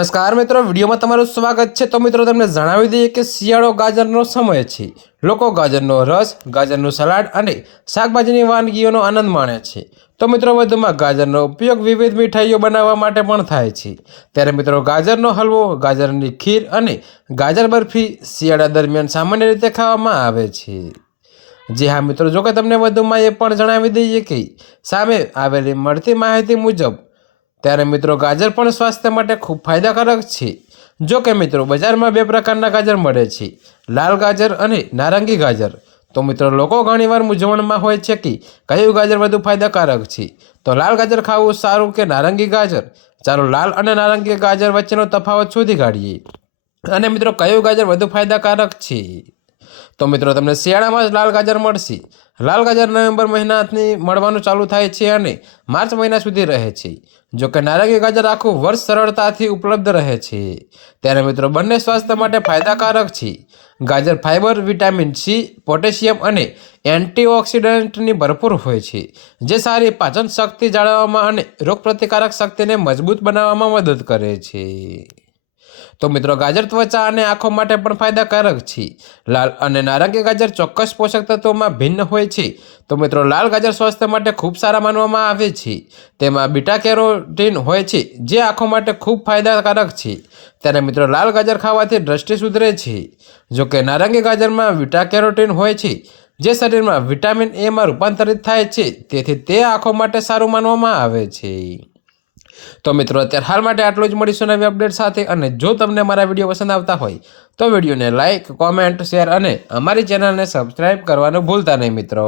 નમસ્કાર મિત્રો, વિડીયોમાં તમારું સ્વાગત છે। તો મિત્રો તમને જણાવી દઈએ કે શિયાળો ગાજરનો સમય છે। લોકો ગાજરનો રસ, ગાજરનું સલાડ અને શાકભાજીની વાનગીઓનો આનંદ માણે છે। તો મિત્રો વધુમાં ગાજરનો ઉપયોગ વિવિધ મીઠાઈઓ બનાવવા માટે પણ થાય છે। ત્યારે મિત્રો ગાજરનો હલવો, ગાજરની ખીર અને ગાજર બરફી શિયાળા દરમિયાન સામાન્ય રીતે ખાવામાં આવે છે। જી હા મિત્રો, જો કે તમને વધુમાં એ પણ જણાવી દઈએ કે સામે આવેલી મળતી માહિતી મુજબ ત્યારે મિત્રો ગાજર પણ સ્વાસ્થ્ય માટે ખૂબ ફાયદાકારક છે। જો કે મિત્રો બજારમાં બે પ્રકારના ગાજર મળે છે, લાલ ગાજર અને નારંગી ગાજર। તો મિત્રો લોકો ઘણીવાર મૂંઝવણમાં હોય છે કે કયું ગાજર વધુ ફાયદાકારક છે, તો લાલ ગાજર ખાવું સારું કે નારંગી ગાજર। ચાલો લાલ અને નારંગી ગાજર વચ્ચેનો તફાવત શોધી કાઢીએ અને મિત્રો કયું ગાજર વધુ ફાયદાકારક છે। તો મિત્રો તમને શિયાળામાં જ લાલ ગાજર મળશે। લાલ ગાજર નવેમ્બર મહિનાથી મળવાનું ચાલુ થાય છે અને માર્ચ મહિના સુધી રહે છે। જો કે નારંગી ગાજર આખું વર્ષ સરળતાથી ઉપલબ્ધ રહે છે। ત્યારે મિત્રો બંને સ્વાસ્થ્ય માટે ફાયદાકારક છે। ગાજર ફાઇબર, વિટામિન સી, પોટેશિયમ અને એન્ટીઓક્સિડન્ટની ભરપૂર હોય છે, જે સારી પાચન શક્તિ જાળવવામાં અને રોગપ્રતિકારક શક્તિને મજબૂત બનાવવામાં મદદ કરે છે। તો મિત્રો ગાજર ત્વચા અને આંખો માટે પણ ફાયદાકારક છે। લાલ અને નારંગી ગાજર ચોક્કસ પોષક તત્વોમાં ભિન્ન હોય છે। તો મિત્રો લાલ ગાજર સ્વાસ્થ્ય માટે ખૂબ સારા માનવામાં આવે છે। તેમાં બીટા કેરોટીન હોય છે, જે આંખો માટે ખૂબ ફાયદાકારક છે। ત્યારે મિત્રો લાલ ગાજર ખાવાથી દ્રષ્ટિ સુધરે છે। જો કે નારંગી ગાજરમાં બીટા કેરોટીન હોય છે, જે શરીરમાં વિટામિન એમાં રૂપાંતરિત થાય છે, તેથી તે આંખો માટે સારું માનવામાં આવે છે। તો મિત્રો અત્યારે હાલ માટે આટલું જ। મળીશું નવી અપડેટ સાથે। અને જો તમને મારા વિડીયો પસંદ આવતા હોય તો વિડીયોને લાઇક, કોમેન્ટ, શેર અને અમારી ચેનલને સબસ્ક્રાઈબ કરવાનું ભૂલતા નહીં મિત્રો।